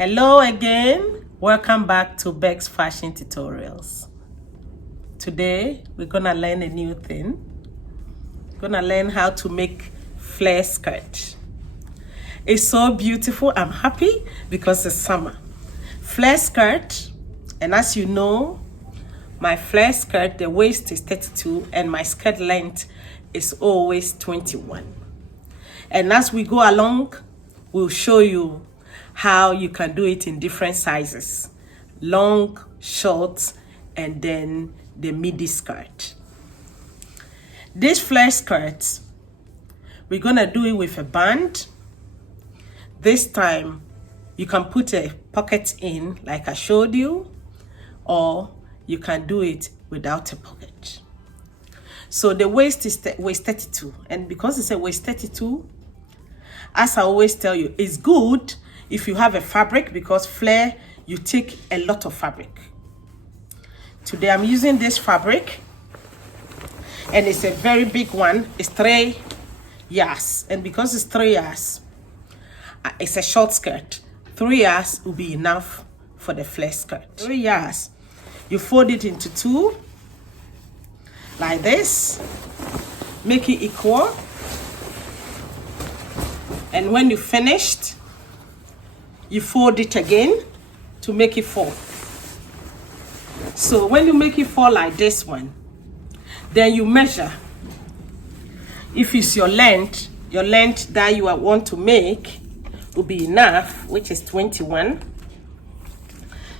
Hello again, welcome back to Beck's Fashion Tutorials. Today we're gonna learn a new thing. We're gonna learn how to make flare skirt. It's so beautiful. I'm happy because it's summer. Flare skirt, and as you know, my flare skirt, the waist is 32 and my skirt length is always 21. And as we go along, we'll show you how you can do it in different sizes: long, short, and then the midi skirt. This flare skirt, we're gonna do it with a band. This time you can put a pocket in like I showed you, or you can do it without a pocket. So the waist is waist 32, and because it's a waist 32, as I always tell you, it's good if you have a fabric, because flare, you take a lot of fabric. Today I'm using this fabric, and it's a very big one. It's 3 yards, and because it's 3 yards, it's a short skirt. 3 yards will be enough for the flare skirt. 3 yards, you fold it into 2 like this, make it equal, and when you finished, you fold it again to make it 4. So when you make it 4 like this one, then you measure. If it's your length that you want to make will be enough, which is 21.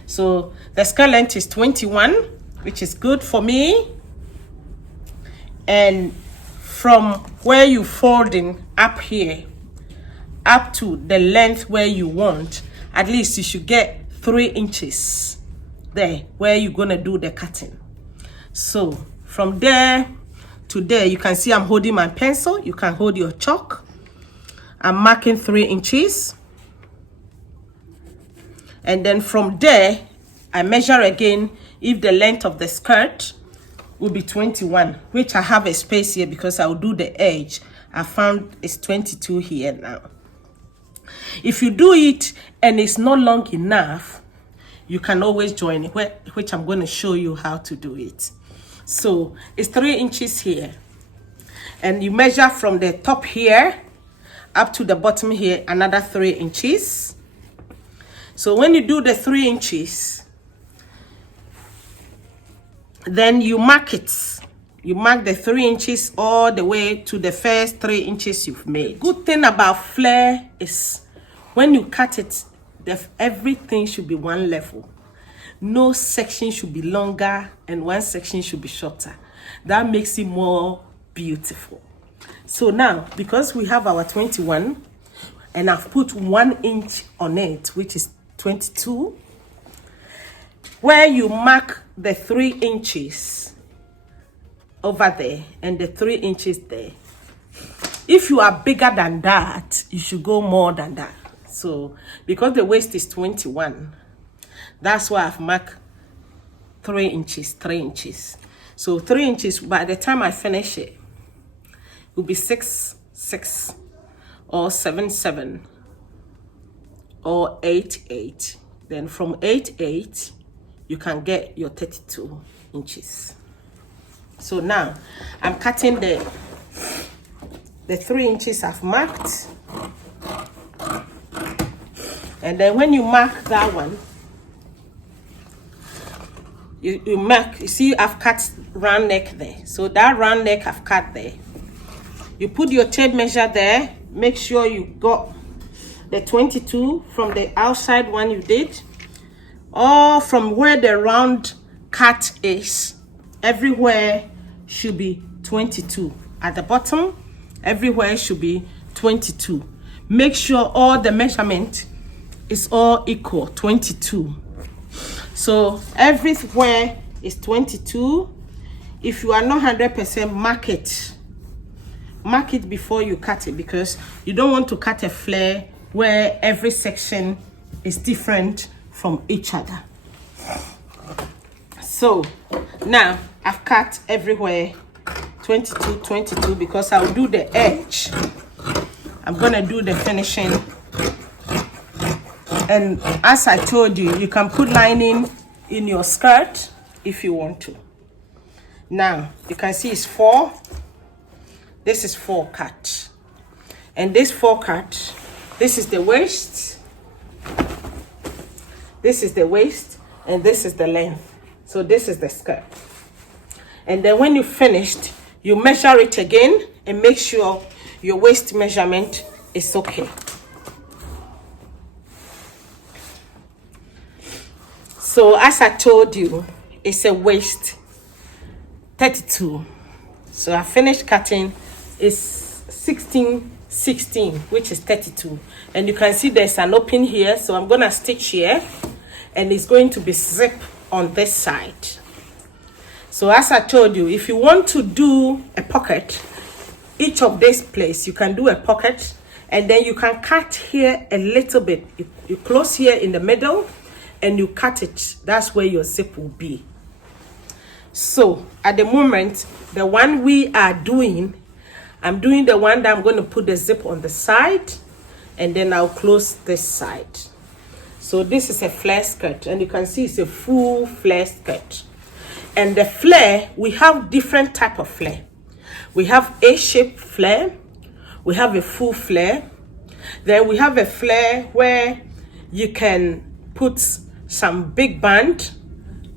So the skirt length is 21, which is good for me. And from where you folding up here, up to the length where you want, at least you should get 3 inches there where you're gonna do the cutting. So from there to there, you can see I'm holding my pencil. You can hold your chalk. I'm marking 3 inches, and then from there I measure again if the length of the skirt will be 21, which I have a space here because I'll do the edge. I found it's 22 here now. If you do it and it's not long enough, you can always join it, which I'm going to show you how to do it. So it's 3 inches here, and you measure from the top here up to the bottom here another 3 inches. So when you do the 3 inches, then you mark it. You mark the 3 inches all the way to the first 3 inches you've made. Good thing about flare is when you cut it, everything should be one level. No section should be longer and one section should be shorter. That makes it more beautiful. So now, because we have our 21, and I've put 1 inch on it, which is 22, where you mark the 3 inches over there and the 3 inches there. If you are bigger than that, you should go more than that. So because the waist is 21, that's why I've marked 3 inches, 3 inches. So 3 inches, by the time I finish it, will be 6, 6, or 7, 7, or 8, 8. Then from 8, 8, you can get your 32 inches. So now I'm cutting the 3 inches I've marked. And then when you mark that one, you mark, you see I've cut round neck there. So that round neck I've cut there. You put your tape measure there. Make sure you got the 22 from the outside one you did, or from where the round cut is. Everywhere should be 22. At the bottom, everywhere should be 22. Make sure all the measurement is all equal, 22. So everywhere is 22. If you are not 100%, mark it. Mark it before you cut it, because you don't want to cut a flare where every section is different from each other. So now I've cut everywhere 22, 22, because I'll do the edge. I'm gonna do the finishing And as I told you, you can put lining in your skirt if you want to. Now you can see it's 4. This is 4 cut, and this 4 cut, this is the waist, this is the waist, and this is the length. So this is the skirt. And then when you finished, you measure it again and make sure your waist measurement is okay. So as I told you, it's a waist 32. So I finished cutting is 16, which is 32. And you can see there's an open here, so I'm gonna stitch here, and it's going to be zip on this side. So as I told you, if you want to do a pocket, each of this place you can do a pocket, and then you can cut here a little bit. You close here in the middle and you cut it. That's where your zip will be. So at the moment, the one we are doing, I'm doing the one that I'm going to put the zip on the side, and then I'll close this side. So this is a flare skirt, and you can see it's a full flare skirt. And the flare, we have different type of flare. We have A-shaped flare, we have a full flare, then we have a flare where you can put some big band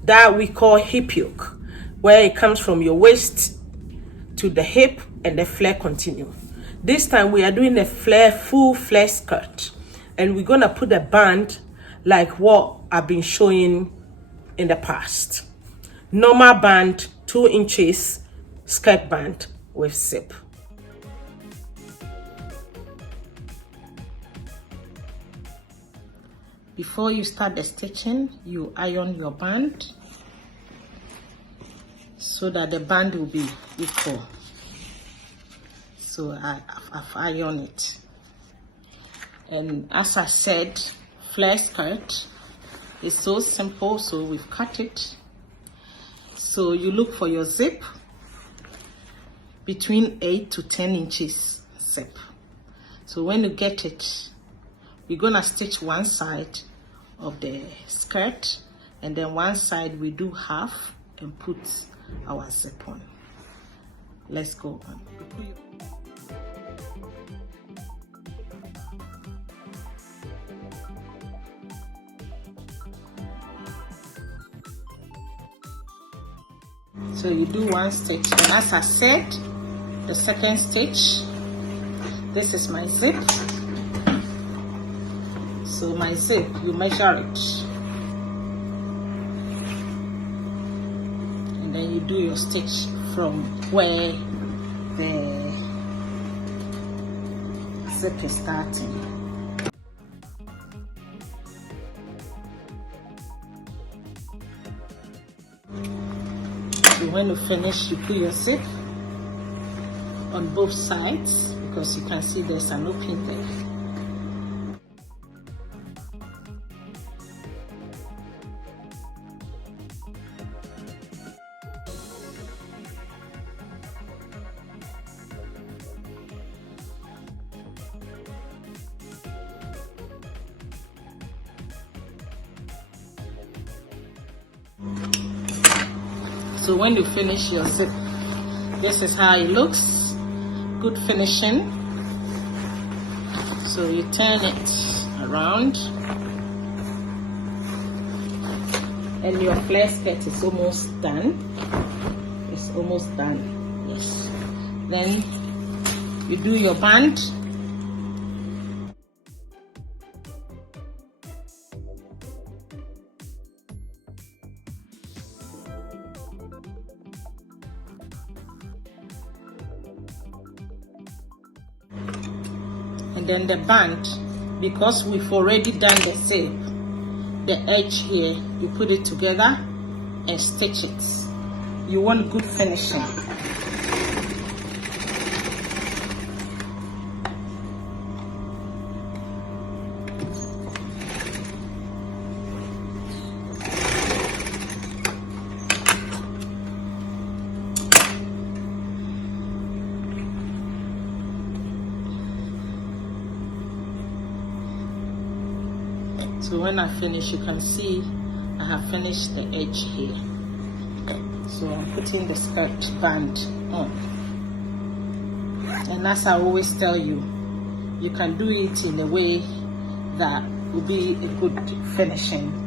that we call hip yoke, where it comes from your waist to the hip and the flare continue. This time we are doing a flare, full flare skirt, and we're gonna put a band like what I've been showing in the past. Normal band, 2 inches, skirt band with zip. Before you start the stitching, you iron your band so that the band will be equal. So I've ironed it. And as I said, flare skirt is so simple, so we've cut it. So you look for your zip between 8 to 10 inches zip. So when you get it, we're gonna stitch one side of the skirt, and then one side we do half and put our zip on. Let's go on. So you do one stitch, and as I said, the second stitch, this is my zip. So my zip, you measure it, and then you do your stitch from where the zip is starting. So when you finish, you put your zip on both sides, because you can see there's an opening there. So when you finish your zip, this is how it looks. Good finishing. So you turn it around, and your flare skirt is almost done. It's almost done. Yes. Then you do your band. And then the band, because we've already done the zip, the edge here, you put it together and stitch it. You want good finishing. So So when I finish, you can see I have finished the edge here. So I'm putting the skirt band on. And as I always tell you, you can do it in a way that will be a good finishing.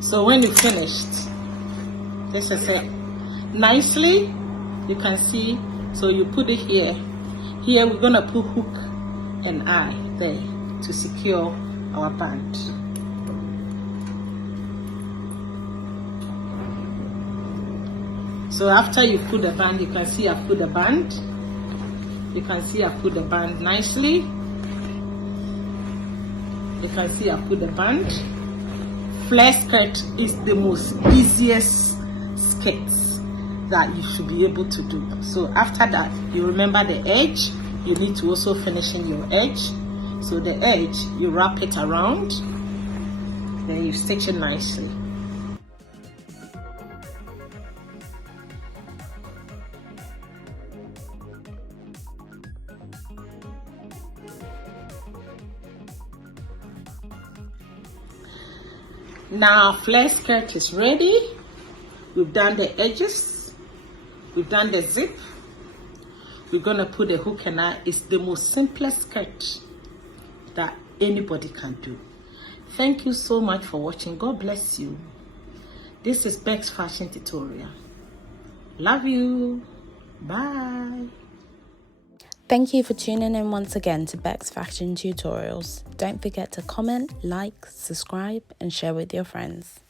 So when you finished, this is it. Nicely, you can see. So you put it here. Here we're gonna put hook and eye there to secure our band. So after you put the band, you can see I put the band. You can see I put the band nicely. You can see I put the band. Flare skirt is the most easiest skirt that you should be able to do. So after that, you remember the edge. You need to also finish in your edge. So the edge, you wrap it around, then you stitch it nicely. Now flare skirt is ready. We've done the edges, we've done the zip, we're gonna put a hook and eye. It's the most simplest skirt that anybody can do. Thank you so much for watching. God bless you. This is Bex Fashion Tutorial. Love you. Bye. Thank you for tuning in once again to Bex Fashion Tutorials. Don't forget to comment, like, subscribe, and share with your friends.